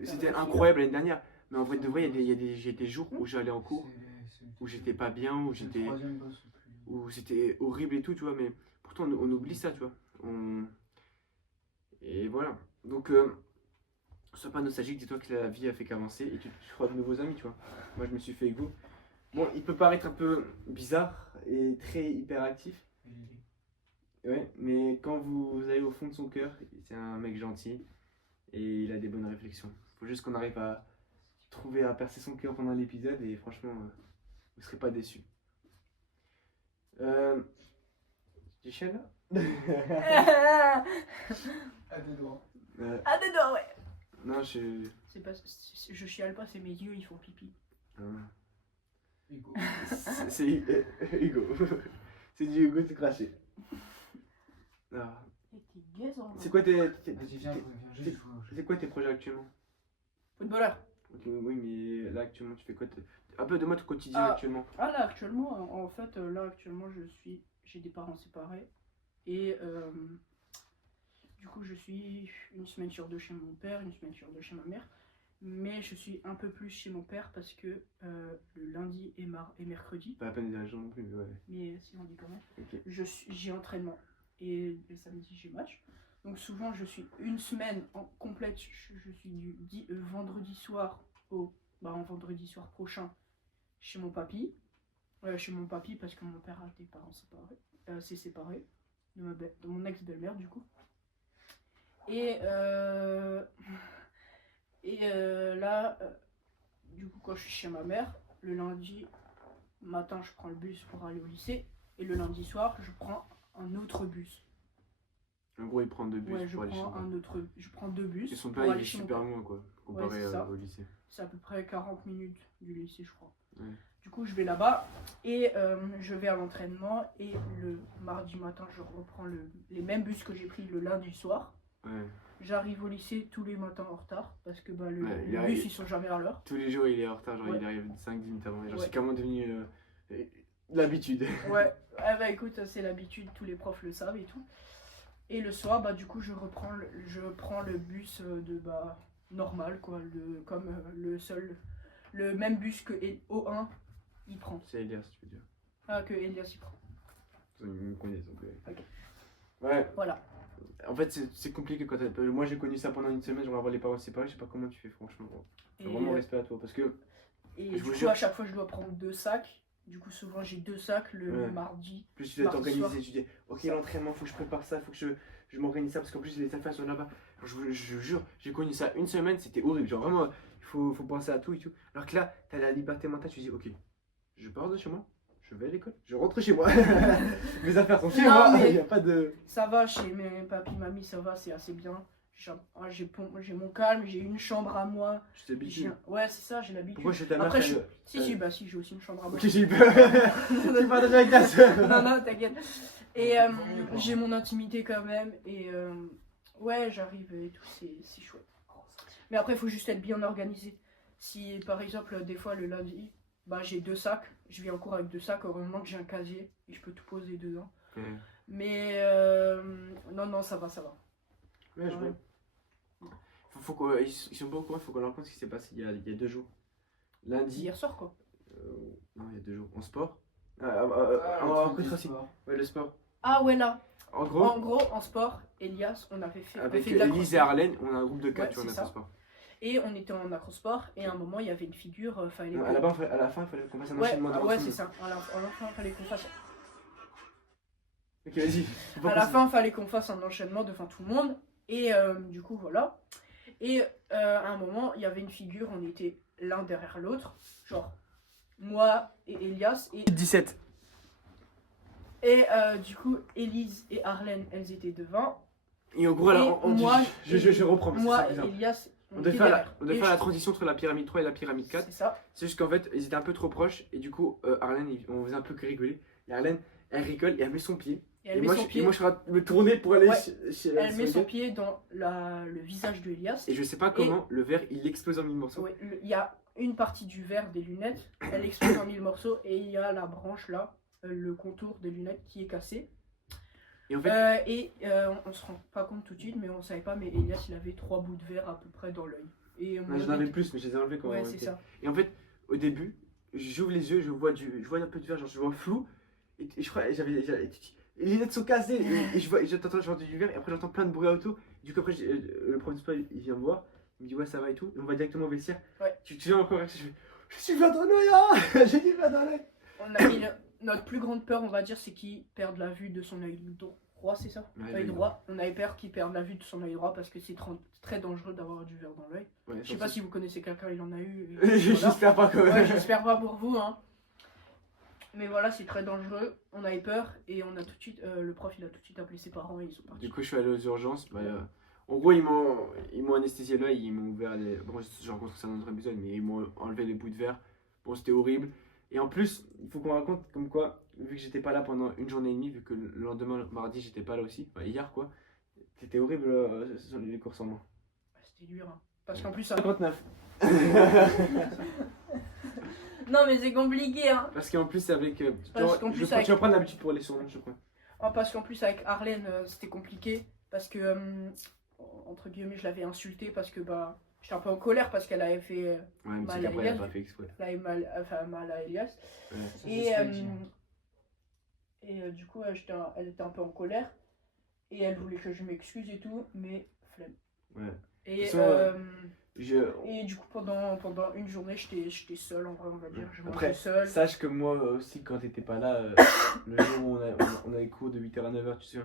c'était réussi, incroyable l'année dernière. Mais en vrai de vrai, j'ai des jours où j'allais en cours, C'est- où j'étais pas bien, où c'est le j'étais. troisième boss le plus. Où c'était horrible et tout, tu vois, mais pourtant on oublie ça, tu vois. Et voilà. Donc, sois pas nostalgique, dis-toi que la vie a fait qu'avancer et tu feras de nouveaux amis, tu vois. Moi, je me suis fait Hugo. Bon, il peut paraître un peu bizarre et très hyperactif, ouais, mais quand vous allez au fond de son cœur, c'est un mec gentil et il a des bonnes réflexions. Faut juste qu'on arrive à trouver à percer son cœur pendant l'épisode et franchement, vous serez pas déçus. Tu chiales là À deux doigts. Ah, dedans, ouais. Non, je. C'est pas, je chiale pas, c'est mes yeux, ils font pipi. Hugo. C'est Hugo. C'est du Hugo tout craché. Ah. Et t'es gaze en C'est quoi tes Vas-y, viens, juste jouer. c'est quoi tes projets actuellement? Footballeur. Ok, oui, mais là actuellement tu fais quoi? Un peu de moi ton quotidien Ah. actuellement. Ah, là, actuellement, en fait, j'ai des parents séparés. Et du coup, je suis une semaine sur deux chez mon père, une semaine sur deux chez ma mère. Mais je suis un peu plus chez mon père parce que le lundi et mercredi, Pas la peine de dire les gens non plus, mais ouais. mais si on dit quand même, Ok. j'ai entraînement. Et le samedi, j'ai match. Donc souvent, je suis une semaine en complète. Je suis du vendredi soir en vendredi soir prochain chez mon papy. Chez mon papy parce que mon père a des parents séparés. S'est séparé de mon ex-belle-mère du coup. Et là, du coup, quand je suis chez ma mère, le lundi matin, je prends le bus pour aller au lycée. Et le lundi soir, je prends un autre bus. En gros, il prend deux bus Ouais, je pour aller chez prends moi. je prends deux bus Et son pour père, il aller est chez mon super père. loin, quoi, comparé c'est ça. au lycée. C'est à peu près 40 minutes du lycée, je crois. Ouais. Du coup, je vais là-bas et je vais à l'entraînement. Et le mardi matin, je reprends les mêmes bus que j'ai pris le lundi soir. Ouais. J'arrive au lycée tous les matins en retard parce que Ouais, les il bus, arrive. ils sont jamais à l'heure. Tous les jours, il est en retard, genre Ouais. il arrive 5-10 minutes avant. Genre, Ouais. c'est carrément devenu l'habitude. Ouais, ah bah écoute, c'est l'habitude, tous les profs le savent et tout. Et le soir, bah, du coup, je prends le bus normal, quoi, comme le même bus que O1, il prend. C'est Elias, tu veux dire. Ah, que Elias, il prend. Ils me connaissent, donc. Ok. Ouais, Voilà. en fait, c'est compliqué quand moi j'ai connu ça pendant une semaine, j'aimerais avoir les parents séparés, je sais pas comment tu fais, franchement. Et, J'ai vraiment respect à toi parce que. et je du vous coup, jure. à chaque fois, je dois prendre 2 sacs. Du coup, souvent, j'ai 2 sacs le Ouais. mardi. Plus tu dois Mardi t'organiser, soir. tu dis ok l'entraînement, faut que je prépare ça, faut que je m'organise ça parce qu'en plus les affaires sont là-bas. Je vous jure, j'ai connu ça une semaine, c'était horrible. Genre vraiment, faut penser à tout et tout. Alors que là, t'as la liberté mentale, tu dis ok, je pars de chez moi, je vais à l'école, je rentre chez moi. Mes affaires sont chez Non, moi, mais- il n'y a pas de. Ça va, chez mes papis, mamie, ça va, c'est assez bien. J'ai mon calme, j'ai une chambre à moi. Je t'habitue. Ouais, c'est ça, j'ai l'habitude. Pourquoi chez ta mère Après, t'as si, j'ai aussi une chambre à moi. Ok, j'ai eu peur. Tu partages avec ta soeur. Non, t'inquiète. Et j'ai mon intimité quand même. Et ouais, j'arrive et tout, c'est chouette. Mais après, il faut juste être bien organisé. Si par exemple, des fois le lundi, bah, j'ai 2 sacs, je viens en cours avec 2 sacs, heureusement que j'ai un casier et je peux tout poser dedans. Ouais. Mais non, ça va. Ouais, je vois. Ils sont pas au courant, il faut qu'on leur raconte ce qui s'est passé il y a 2 jours. Lundi. Hier soir, quoi. Non, il y a 2 jours. En sport. Ah, En le truc du aussi. sport. Ouais, le sport. Ah ouais, là. En gros, En gros, en sport, Elias, on avait fait, avec de la Elise et Arlène, on a un groupe de 4, Ouais, tu vois, on a c'est fait ça. sport. Et on était en acrosport, et à un moment, il y avait une figure, fallait... Non, à la fin, il fallait qu'on fasse un Ouais, enchaînement devant ouais, tout le c'est monde. ça. À la fin, il fallait qu'on fasse... Ok, vas-y. À la fin, il fallait qu'on fasse un enchaînement devant tout le monde. Et du coup, voilà. Et à un moment, il y avait une figure, on était l'un derrière l'autre. Genre, moi et Elias. 17. Et du coup, Elise et Arlène, elles étaient devant. Et en gros, là, Et moi, je reprends. parce que Moi c'est et bizarre. Elias, On était devait faire derrière. on devait Et faire la transition entre la pyramide 3 et la pyramide 4. C'est ça. C'est juste qu'en fait, ils étaient un peu trop proches. Et du coup, Arlène, on faisait un peu que rigoler. Et Arlène, elle rigole et elle met son pied. Et elle Et met moi, son pied. moi, je suis en train de me tourner pour aller Ouais. chez Elle met son son gars. pied dans le visage de Elias. Et je sais pas comment le verre il explose en 1000 morceaux. Ouais, il y a une partie du verre des lunettes, elle explose en 1000 morceaux, et il y a la branche là, le contour des lunettes qui est cassé. Et en fait, On se rend pas compte tout de suite, mais on savait pas, mais Elias il avait 3 bouts de verre à peu près dans l'œil. Et non, j'en avais plus, mais je les ai enlevés quand Ouais, on c'est était- ça. Et en fait, au début, j'ouvre les yeux, je vois un peu de verre, genre je vois flou. Et je crois, les lunettes sont cassées. Et j'entends du verre, et après j'entends plein de bruit autour. Du coup, après, le prof de sport il vient me voir, il me dit ouais, ça va et tout. Et on va directement au vestiaire. Ouais. Tu te souviens encore, je suis verre dans l'œil, hein. J'ai du verre dans l'œil. On a mis notre plus grande peur, on va dire, c'est qu'il perde la vue de son œil droit, c'est ça? Ouais, Œil l'œil droit. On avait peur qu'il perde la vue de son œil droit parce que c'est très dangereux d'avoir du verre dans l'œil. Ouais, Je sais pas si vous connaissez quelqu'un, il en a eu. et voilà. J'espère pas quand même. Ouais, j'espère pas pour vous, hein. Mais voilà, c'est très dangereux. On avait peur et on a tout de suite, le prof il a tout de suite appelé ses parents et ils sont partis. Du coup, je suis allé aux urgences. En gros, ils m'ont anesthésié l'œil, ils m'ont ouvert les. Bon, je rencontre ça dans notre épisode, mais ils m'ont enlevé les bouts de verre. Bon, c'était horrible. Et en plus, il faut qu'on raconte comme quoi, vu que j'étais pas là pendant une journée et demie, vu que le lendemain, mardi, j'étais pas là aussi, enfin, hier quoi, c'était horrible les courses en main. C'était dur, hein. Parce qu'en plus, ça... 59. Non, mais c'est compliqué, hein. Parce qu'en plus, avec. Parce qu'en plus, avec- Tu vas prendre l'habitude pour les surnoms, je crois. Ah, parce qu'en plus, avec Arlène, c'était compliqué. Parce que, entre guillemets, je l'avais insultée parce que, bah, j'étais un peu en colère parce qu'elle avait fait. Ouais, mais c'est Mal qu'après, à elle a Elias. pas fait exprès. Elle avait mal à Elias. Ouais. Et du coup, elle était un peu en colère. Et elle voulait que je m'excuse et tout, mais flemme. Ouais. Et, De toute façon, et du coup, pendant une journée, j'étais seule, en vrai, on va dire. Je Après, mangeais seule. sache que moi aussi, quand t'étais pas là, le jour où on avait cours de 8h à 9h, tu sais.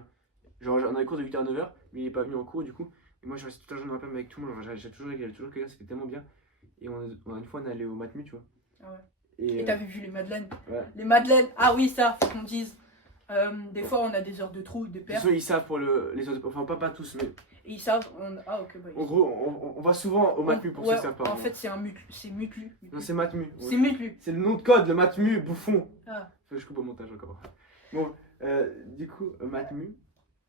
Genre, on avait cours de 8h à 9h, mais il est pas venu en cours du coup. Et moi, je restais toute la journée dans la avec tout le monde. Genre, il y avait toujours quelqu'un, c'était tellement bien. Et une fois, on est allé au Matmu, tu vois. Ah ouais. Et, Et t'avais vu les madeleines? ouais. Les madeleines, ah oui, ça, faut qu'on dise. Des fois, on a des heures de trou, des De toute paires. façon, ils savent pour les autres, enfin pas tous, mais Et ils savent. Ah, ok, bah. en gros, on va souvent au Matmu pour ceux Ouais, qui savent pas. en fait, c'est un mutlu. C'est mutlu. Non, c'est Matmu. C'est mutlu. C'est le nom de code, le Matmu, bouffon. Ah. Faut que je coupe au montage encore. Bon, du coup, Matmu.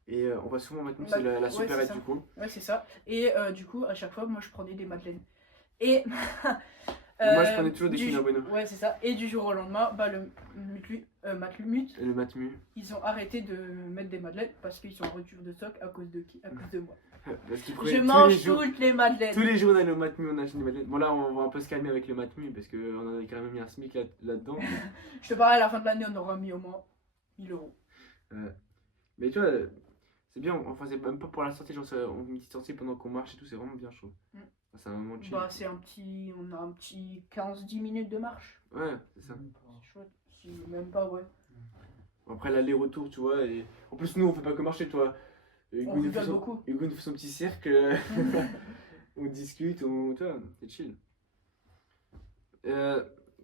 Et on va souvent au Matmu, c'est la Ouais, supérette c'est ça. du coup. Ouais, c'est ça. Et du coup, à chaque fois, moi, je prenais des madeleines. Et Moi, je prenais toujours des du Kinder jour- Bueno. Ouais, c'est ça. Et du jour au lendemain, bah, Matmut, Et le Matmu. ils ont arrêté de mettre des madeleines parce qu'ils sont en rupture de stock à cause de qui? À cause de moi. Parce qu'il Je prenait mange toutes les madeleines. tous les jours, on allait au Matmu, on achetait des madeleines. Bon, là, on va un peu se calmer avec le Matmu parce qu'on avait quand même mis un SMIC là-dedans. Je te parle, à la fin de l'année, on aura mis au moins 1000 euros. Mais tu vois, c'est bien, enfin, c'est même pas pour la sortie, genre, on met une petite sortie pendant qu'on marche et tout, c'est vraiment bien chaud. Mm. Enfin, c'est un moment chill. Bah, on a un petit 15-10 minutes de marche. Ouais, c'est ça. C'est chouette. Si, même pas, ouais. Après l'aller-retour, tu vois, et en plus, nous, on fait pas que marcher, toi. Hugo, On nous fait rigole son- beaucoup. Hugo nous fait son petit cercle, on discute, tu vois, c'est chill.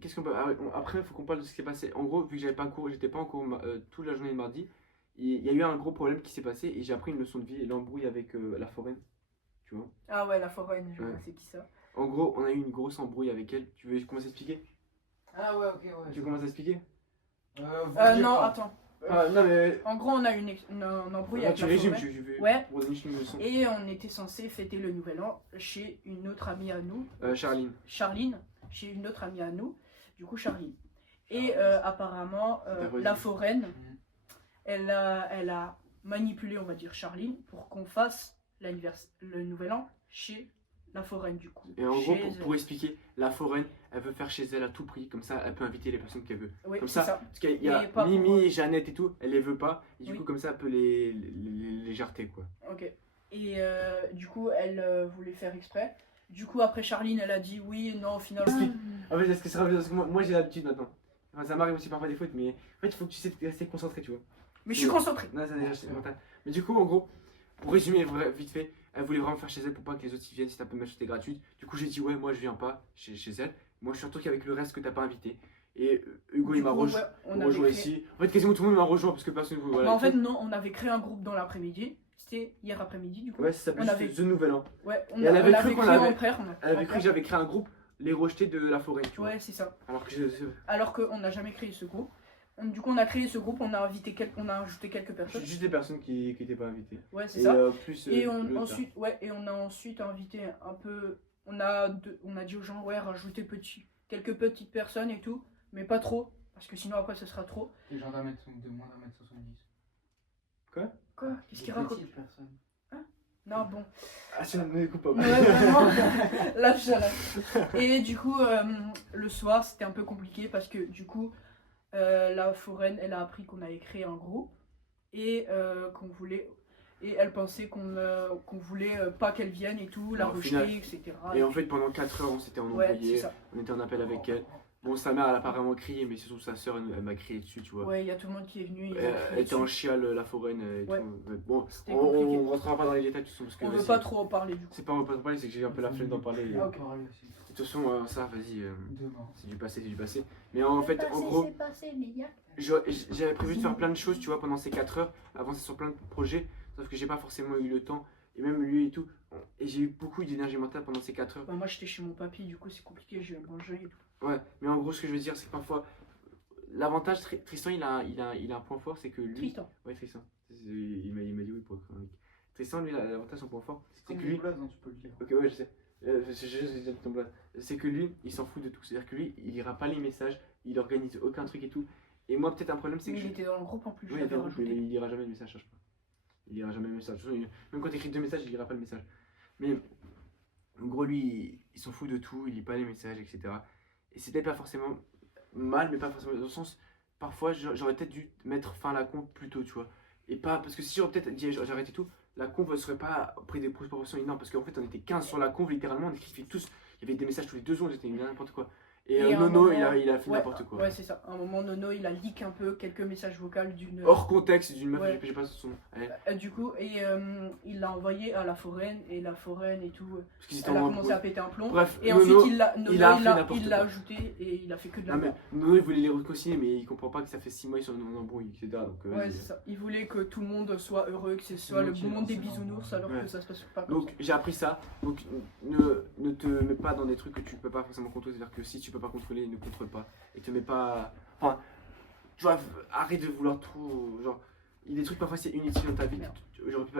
Qu'est-ce qu'on peut. Ah ouais, après, il faut qu'on parle de ce qui s'est passé. En gros, vu que j'avais pas cours, j'étais pas en cours toute la journée de mardi, il y a eu un gros problème qui s'est passé et j'ai appris une leçon de vie, l'embrouille avec la foraine, tu vois. Ah ouais, la foraine, je Ouais. vois c'est qui ça. En gros, on a eu une grosse embrouille avec elle. Tu veux commencer à expliquer? Ah ouais, ok, ouais. Tu commences à expliquer? Vous Non, pas. attends. Ah, non, mais. En gros, on a une embrouille avec tu la résumes, foraine. je vais Ouais. pour donner une leçon. Et on était censé fêter le nouvel an chez une autre amie à nous, Charline. Charline, chez une autre amie à nous, du coup Charline. Et apparemment, Ta voisine. la foraine, Mhm. elle a manipulé, on va dire, Charline pour qu'on fasse le nouvel an chez la foraine, du coup. Et en gros, Chez pour elle. expliquer, la foraine, elle veut faire chez elle à tout prix, comme ça, elle peut inviter les personnes qu'elle veut. Oui, Comme c'est ça, ça. parce qu'il y a Mais pas pour Mimi, eux. Jeannette et tout, elle les veut pas, et du Oui. coup, comme ça, elle peut les jarter, quoi. Ok. Et du coup, elle voulait faire exprès. Du coup, après Charline, elle a dit oui, non, au final. En fait, est-ce que c'est rapide parce que moi j'ai l'habitude maintenant. Enfin, ça m'arrive aussi parfois des fautes, mais en fait, il faut que tu sais rester concentré, tu vois. Mais je suis concentrée. Non, ça déjà, c'est mental. Mais du coup, en gros, pour résumer vite fait, elle voulait vraiment faire chez elle pour pas que les autres y viennent si t'as peu m'acheter gratuite. Du coup, j'ai dit ouais, moi je viens pas chez elle. Moi, je suis un truc avec le reste que t'as pas invité. Et Hugo, Du il m'a coup, rejoint ouais, on avait créé- ici. En fait, quasiment tout le monde m'a rejoint parce que personne ne voilà. Bah, en fait, non, on avait créé un groupe dans l'après-midi. C'était hier après-midi, du coup. ouais, ça s'appelle on avait- The Nouvel An. Ouais, Et elle avait cru qu'on créé avait- en frère. Elle avait cru que j'avais créé un groupe, les rejetés de la forêt, tu vois. Ouais, c'est ça. Alors que Alors qu'on n'a jamais créé ce groupe. Du coup, on a créé ce groupe, on a ajouté quelques personnes. juste des personnes qui étaient pas invitées. Ouais, c'est Et ça. plus. Et l'autre, là. on a ensuite invité un peu. On a dit aux gens, ouais, rajoutez quelques petites personnes et tout, mais pas trop, parce que sinon après ce sera trop. Les gens d'un mètre de moins d'un mètre 70. Quoi? Qu'est-ce Des qu'il raconte? petites personnes. Non, bon. Ah, c'est ne coupe pas. Ouais, vraiment. Là, je dirais. Et du coup, le soir, c'était un peu compliqué parce que du coup, la foraine, elle a appris qu'on avait créé un groupe et qu'on voulait. Et elle pensait qu'on voulait pas qu'elle vienne et tout, la Au rejeter, final- etc. Et en fait, pendant 4 heures, on s'était Ouais, c'est embrouillé, ça. on était en appel avec elle. Bon, sa mère, elle a pas vraiment crié, mais surtout sa soeur, elle m'a crié dessus, tu vois. Ouais, il y a tout le monde qui est venu. ils ont Elle crié était en dessus. chiale, la foraine et Ouais. tout. Mais bon, C'était on compliqué. rentrera pas dans les détails, de toute façon, parce que On veut c'est- pas trop en parler du coup. C'est pas on peut pas parler, c'est que j'ai un peu la flemme d'en parler. Ah, ok. Pareil aussi. De toute façon, ça, vas-y, Demain. c'est du passé, c'est du passé. Mais en fait, en gros, j'avais prévu de faire plein de choses, tu vois, pendant ces 4 heures, avancer sur plein de projets, sauf que j'ai pas forcément eu le temps, et même lui et tout. Et j'ai eu beaucoup d'énergie mentale pendant ces 4 heures. Bah, moi j'étais chez mon papy, du coup c'est compliqué, je vais manger et tout. Ouais, mais en gros, ce que je veux dire, c'est que parfois, l'avantage, Tristan, il a un point fort, c'est que lui. Tristan. Ouais, Tristan. Il m'a dit oui pour être un mec. Tristan, lui, l'avantage, son point fort, c'est C'est que comme lui. du blaze, hein, tu peux le dire. Ok, ouais, je sais. J'ai dit ton blague. C'est que lui, il s'en fout de tout. C'est-à-dire que lui, il lira pas les messages, il organise aucun truc et tout. Et moi, peut-être un problème, c'est Mais que il était dans le groupe en plus, je oui, il l'avais était en groupe, mais rajouté. il lira jamais le message, sache pas. Il lira jamais le message. De toute façon, même quand tu écris 2 messages, il lira pas le message. Mais en gros, lui, il s'en fout de tout, il lit pas les messages, etc. Et c'était pas forcément mal, mais pas forcément dans le sens. Parfois, j'aurais peut-être dû mettre fin à la conf plus tôt, tu vois. Et pas. Parce que si j'aurais peut-être dit j'arrêtais tout, la conf ne serait pas pris des proportions énormes. Parce qu'en fait, on était 15 sur la conf, littéralement, on écrivait tous. Il y avait des messages tous les 2 secondes, c'était n'importe quoi. Et, Et à un Nono, moment- il a fait Ouais, n'importe quoi. Ouais, c'est ça. À un moment, Nono, il a leak un peu quelques messages vocaux d'une. Hors contexte d'une meuf, Ouais. j'ai pas son nom. Du coup, et il l'a envoyé à la foraine, et la foraine et tout. Parce qu'ils étaient Elle a en commencé à péter un plomb. Bref, Et Nono, ensuite, Nono, il a fait n'importe il l'a quoi. ajouté et il a fait que de la Non, mais merde. Nono, il voulait les réconcilier, mais il comprend pas que ça fait 6 mois qu'ils sont en embrouille, etc. Donc, Ouais, vas-y. c'est ça. Il voulait que tout le monde soit heureux, que ce soit le Ok, monde des c'est bisounours, alors Ouais. que ça se passe pas comme Donc j'ai appris ça. Donc ne te mets pas dans des trucs que tu peux pas forcément contrôler. C'est-à-dire que si tu peux pas contrôler, ne contrôle pas. Et te mets pas. Enfin, tu vois, arrête de vouloir tout. Genre, il y a des trucs parfois c'est inutile dans ta vie. Merde.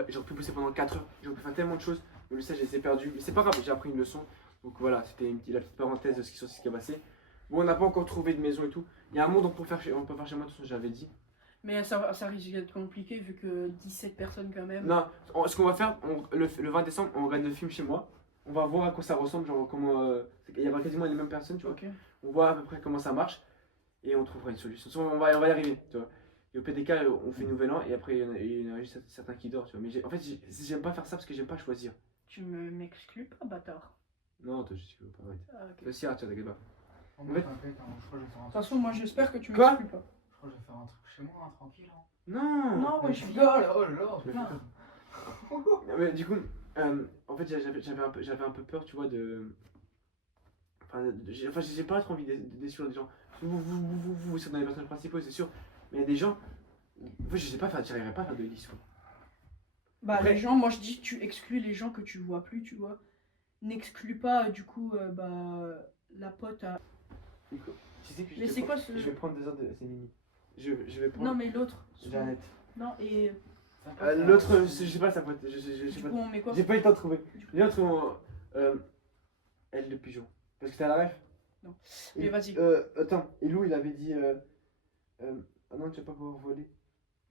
J'aurais pu bosser pendant 4 heures. J'aurais pu faire tellement de choses. Mais le ça, j'ai perdu. Mais c'est pas grave, j'ai appris une leçon. Donc voilà, c'était la petite parenthèse de sur ce qui a passé. Bon, on n'a pas encore trouvé de maison et tout. Il y a un monde on peut faire chez moi, de toute façon, j'avais dit. Mais ça risque d'être compliqué vu que 17 personnes quand même. Non, ce qu'on va faire, le 20 décembre, on regarde le film chez moi. On va voir à quoi ça ressemble, genre comment. Il y aura quasiment les mêmes personnes, tu vois. Ok. On voit à peu près comment ça marche et on trouvera une solution. On va y arriver, tu vois. Et au PDK, on fait Nouvel An et après il y en a juste certains qui dorment, tu vois. Mais en fait, j'aime pas faire ça parce que j'aime pas choisir. Tu m'exclus pas, bâtard. Non, toi, je veux pas arrêter. Ah, ok. Toi aussi, arrête, t'inquiète pas. En fait- t'inquiète, hein, je crois que je vais faire un De toute truc. façon, moi j'espère que tu Quoi m'exclus pas. Je crois que je vais faire un truc chez moi, hein, tranquille. Hein. Non. Non, ouais, Mais je rigole, oh là là, Mais putain. Mais du coup, en fait, j'avais un peu peur, tu vois, de. Enfin, j'ai pas trop envie de déçu des gens. Vous êtes dans les personnages principaux, c'est sûr. Mais il y a des gens. En fait, je sais pas faire, j'arriverai pas à faire de liste, quoi. Bah, Après- les gens, moi je dis tu exclus les gens que tu vois plus, tu vois. N'exclus pas, du coup, la pote à. Tu sais que Mais c'est quoi ce. Je vais prendre 2 heures de. C'est Mimi. Je vais prendre. Non, mais l'autre. Jeannette. Non, et. L'autre, je sais pas sa pote. Je sais Du pas. coup, on met quoi? J'ai pas eu le temps de trouver. L'autre, elle de pigeon. Parce que t'as la ref. Non. Et, Mais vas-y. Attends, et Lou, il avait dit. Ah non, tu vas pas pouvoir voler.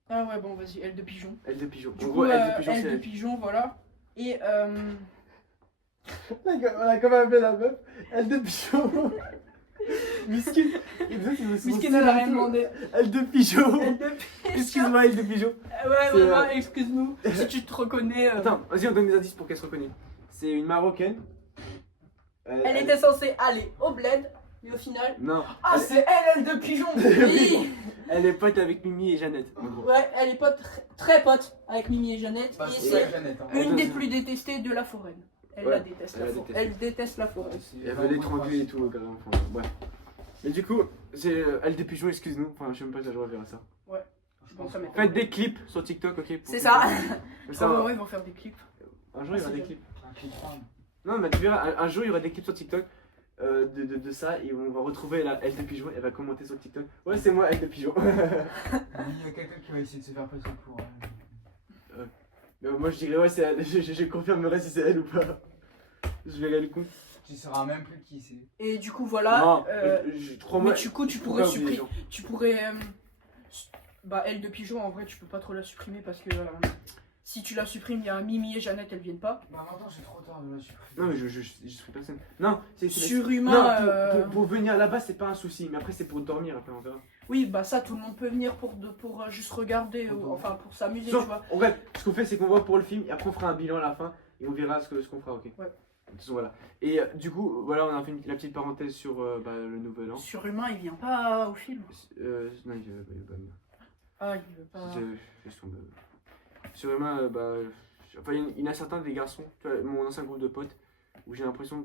Ah ouais, bon, vas-y, elle de pigeon. Elle de pigeon. Du En coup, gros, elle de pigeon, elle c'est de elle. pigeon, voilà. Et On a quand même appelé la meuf. Elle de pigeon. Miskin. Miskin, elle a rien demandé. Elle de pigeon. Elle de pigeon. Excuse-moi, elle de pigeon. Ouais, C'est, vraiment, excuse-nous. Si tu te reconnais. Attends, vas-y, on donne des indices pour qu'elle se reconnaisse. C'est une marocaine. Elle était censée aller au bled, mais au final. Non. Ah, c'est elle de pigeon! Oui! Elle est pote avec Mimi et Jeannette. En gros. Ouais, elle est pote, très pote avec Mimi et Jeannette. Bah, et c'est c'est Jeannette. Hein. une des plus détestées de la forêt. Elle Ouais, la déteste, elle la déteste. Elle déteste la forêt. Elle veut l'étrangler et tout, carrément. Enfin, bref. Mais du coup, c'est elle des pigeons, excuse-nous. Enfin, je sais même pas si je reverrai ça. Je Bon, pense ça que- m'étonne. Faites des clips sur TikTok, ok pour- C'est ça! Comme ça, Oh, ouais, ils vont faire des clips. un jour, il y aura c'est des bien. clips. Un clip fan. Non, mais tu verras, un jour, il y aura des clips sur TikTok de ça et on va retrouver la elle de pigeon. Elle va commenter sur TikTok. Ouais, c'est moi, elle de pigeon. Il y a quelqu'un qui va essayer de se faire passer pour elle. Moi, je dirais, ouais, c'est elle. Je confirmerai si c'est elle ou pas. Je verrai le coup. Tu sauras même plus qui c'est. Et du coup, voilà. Non, Mais du coup, tu pourrais oublier les supprimer. gens. Tu pourrais. Bah, elle de pigeon, en vrai, tu peux pas trop la supprimer parce que si tu la supprimes, il y a Mimi et Jeannette, elles viennent pas. Bah maintenant c'est trop tard de la supprimer. Non, mais je suis personne. Non, c'est. Surhumain. Non, pour venir là-bas, c'est pas un souci. Mais après, c'est pour dormir, après, on verra. Oui, bah ça, tout le monde peut venir pour juste regarder, Pour enfin pour s'amuser, Sauf- tu vois. En vrai, ce qu'on fait, c'est qu'on va pour le film et après, on fera un bilan à la fin et on verra ce qu'on fera, ok? Ouais. De toute façon, voilà. Et du coup, voilà, on a fait la petite parenthèse sur le nouvel an. Surhumain, il vient pas au film. Non, il veut pas venir. Ah, il veut pas. Laisse tomber. Sur Emma, enfin, il y en a certains des garçons, tu vois, mon ancien groupe de potes, où j'ai l'impression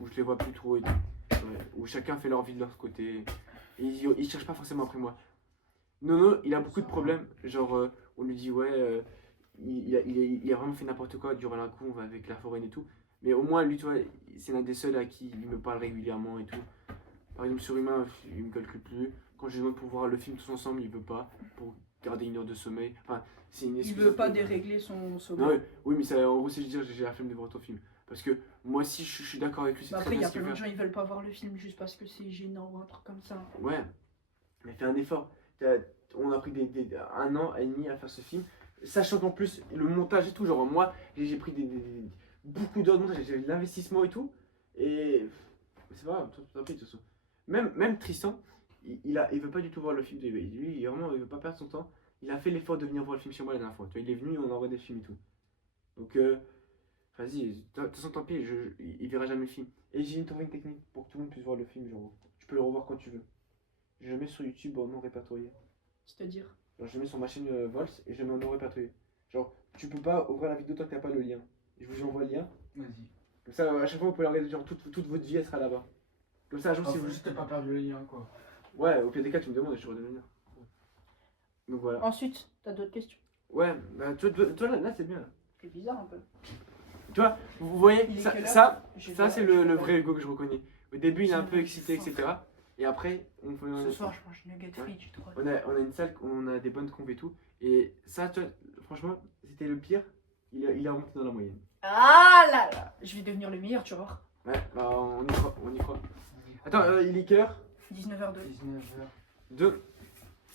où je les vois plus trop et tout. Ouais, où chacun fait leur vie de leur côté. Et ils cherchent pas forcément après moi. Nono, il a beaucoup de problèmes. Genre, on lui dit, ouais, il a vraiment fait n'importe quoi durant la cour avec la foraine et tout. Mais au moins, lui, tu vois, c'est l'un des seuls à qui il me parle régulièrement et tout. Par exemple, sur Humain, il me calcule plus. Quand je lui demande pour voir le film tous ensemble, il veut pas. Pour garder 1 heure de sommeil. Enfin, c'est une Il excuse. veut pas dérégler son sommeil. Non, oui, mais ça, en gros, c'est juste dire j'ai la flemme de voir ton film. Parce que moi aussi, je suis d'accord avec lui. C'est Bah très après, il y bien a ce qu'il plein de fait. gens, ils veulent pas voir le film juste parce que c'est gênant ou un truc comme ça. Ouais, mais fais un effort. On a pris 1 an et demi à faire ce film. Sachant qu'en plus, le montage et tout, genre moi, j'ai pris beaucoup d'heures de montage, j'ai de l'investissement et tout. Et c'est pas grave, tant pis de toute façon. Même Tristan, il veut pas du tout voir le film. Lui, il veut pas perdre son temps. Il a fait l'effort de venir voir le film chez moi la dernière fois. Tu vois, il est venu, on envoie des films et tout. Donc, vas-y, de toute façon, tant pis, il verra jamais le film. Et j'ai trouvé une technique pour que tout le monde puisse voir le film. Genre, tu peux le revoir quand tu veux. Je le mets sur YouTube en non répertorié. C'est-à-dire. Genre, je le mets sur ma chaîne Vols et je le mets en non répertorié. Genre, tu peux pas ouvrir la vidéo tant que t'as pas le lien. Je vous envoie le lien. Vas-y. Comme ça, à chaque fois, vous pouvez la regarder. Genre, toute votre vie, elle sera là-bas. Comme ça, un jour, Ah, si faut vous. juste pas perdre le lien quoi. Ouais, au pire des cas, tu me demandes et je redonne le lien. Donc voilà. Ensuite, t'as d'autres questions. Ouais, bah, toi là, c'est bien. Là. C'est bizarre un peu. Tu vois, vous voyez, Il est ça, quelle heure ça, J'ai ça pas- c'est le vrai Hugo que je reconnais. Au début, il est un peu J'ai excité, faim. etc. Et après, Ce soir, je mange nugget frites, j'ai trop. on a une salle, on a des bonnes conves et tout. Et ça, tu vois, franchement, c'était le pire. Il est remonté dans la moyenne. Ah là là. Je vais devenir le meilleur, tu vois. Ouais, bah on y croit, on y croit. Attends, il est quelle heure? 19h02. 19h. 2.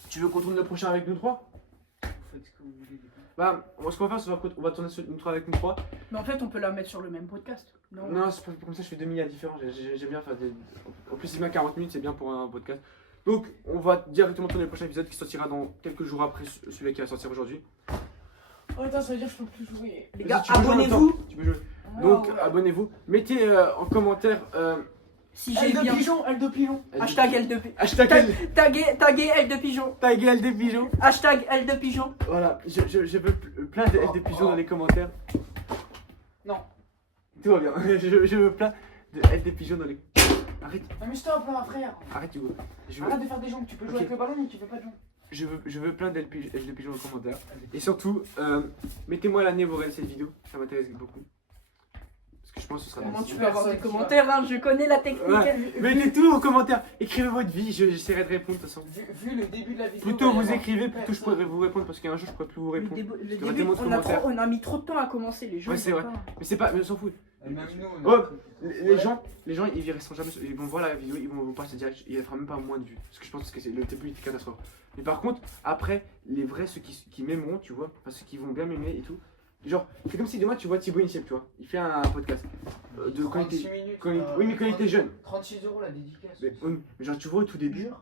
Tu veux qu'on tourne le prochain avec nous 3? Vous faites ce que vous voulez, les gars. Bah, ce qu'on va faire, c'est on va tourner nous 3 avec nous 3. Mais en fait, on peut la mettre sur le même podcast. Non, Non, c'est pas comme ça, je fais 2 milliards différents. J'aime bien faire des. En plus, c'est bien 40 minutes, c'est bien pour un podcast. Donc, on va directement tourner le prochain épisode qui sortira dans quelques jours après celui qui va sortir aujourd'hui. Oh putain, ça veut dire que je peux plus jouer. Les Vas-y, gars, tu peux jouer en même abonnez-vous. temps, tu peux jouer. Donc, Ah ouais. abonnez-vous. Mettez en commentaire. Si j'ai bien. L de pigeon. Hashtag L2 Hashtag Taguez L2 pigeon. L des pigeons. Hashtag L2 pigeon. Voilà, je veux plein de L des pigeons dans les commentaires. Non. Tout va bien. Je veux plein de L des pigeons dans les. Arrête, Non mais stop là, frère. arrête Hugo. Je veux, Arrête de faire des jambes. Tu peux jouer Ok. avec le ballon, mais tu fais pas de jambes. je veux plein d'L des pigeons dans les commentaires. Et surtout, mettez-moi l'année où vous regardez cette vidéo. Ça m'intéresse beaucoup. Parce que je pense que ce sera Comment dans tu ce peux avoir des Personne qui commentaires, hein, je connais la technique. Ouais. Mettez tout en commentaire. Écrivez votre vie, j'essaierai de répondre de toute façon. Vu le début de la vidéo. Plutôt il va y vous avoir écrivez, plutôt je personne. pourrais vous répondre parce qu'un jour je pourrais plus vous Le répondre. début, qu'il y aura tellement de commentaires. on a mis trop de temps à commencer, les gens. Ouais, c'est ils vrai. savent pas. Mais c'est pas, mais on s'en fout. Et même nous, on Oh, a- les gens, ils resteront jamais, ils vont voir la vidéo, ils vont passer direct, il ne fera même pas moins de vues. Parce que je pense que c'est le début était catastrophe. Mais par contre, après, les vrais, ceux qui m'aimeront, tu vois, enfin ceux qui vont bien m'aimer et tout. Genre, c'est comme si demain tu vois Thibaut Inchep, tu vois, il fait un podcast. De quand il 36 était, minutes. oui, mais quand il était jeune. 36 € la dédicace. Mais, oui, mais genre, tu vois au tout début. Jure.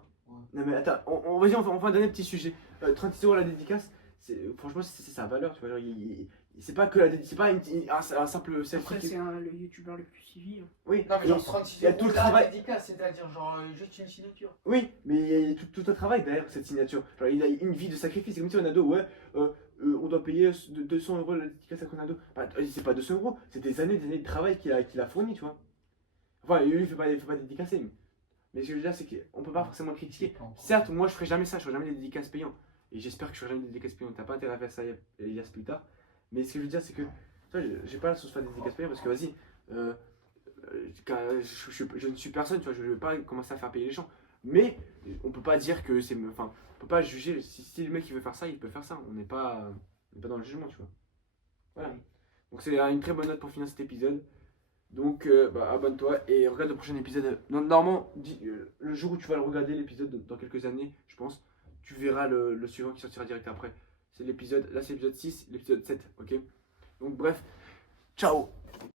Non, mais attends, vas-y, on va donner un petit sujet. 36 € la dédicace, franchement, c'est sa valeur, tu vois. Genre, c'est pas que la dédicace, c'est pas un simple selfie. Après, qui- c'est le youtubeur le plus suivi. hein. Oui, Non mais genre, genre 36 il y a tout le € la travail. dédicace, c'est-à-dire genre juste une signature. Oui, mais il y a tout un travail derrière cette signature. Genre, il a une vie de sacrifice. C'est comme si Ronaldo, ouais, on doit payer 200 € la dédicace à Ronaldo. Bah, c'est pas 200 €, c'est des années de travail qu'il a fourni, tu vois. Enfin, lui, il fait pas dédicacer. Mais ce que je veux dire, c'est qu'on peut pas forcément le critiquer. Certes, moi, je ferai jamais ça, je ferai jamais des dédicaces payantes. Et j'espère que je ferai jamais des dédicaces payantes. T'as pas intérêt à faire ça, Elias, plus tard. Mais ce que je veux dire, c'est que, tu vois, j'ai pas la sauce de faire des dédicaces payantes parce que, vas-y, je ne suis personne, tu vois, je vais pas commencer à faire payer les gens. Mais on peut pas dire que c'est. Enfin, on peut pas juger. Si le mec il veut faire ça, il peut faire ça. On n'est pas dans le jugement, tu vois. Voilà. Donc c'est une très bonne note pour finir cet épisode. Donc bah, abonne-toi et regarde le prochain épisode. Normalement, le jour où tu vas le regarder, l'épisode dans quelques années, je pense, tu verras le suivant qui sortira direct après. C'est l'épisode, là c'est l'épisode 6, l'épisode 7, ok. Donc bref, ciao.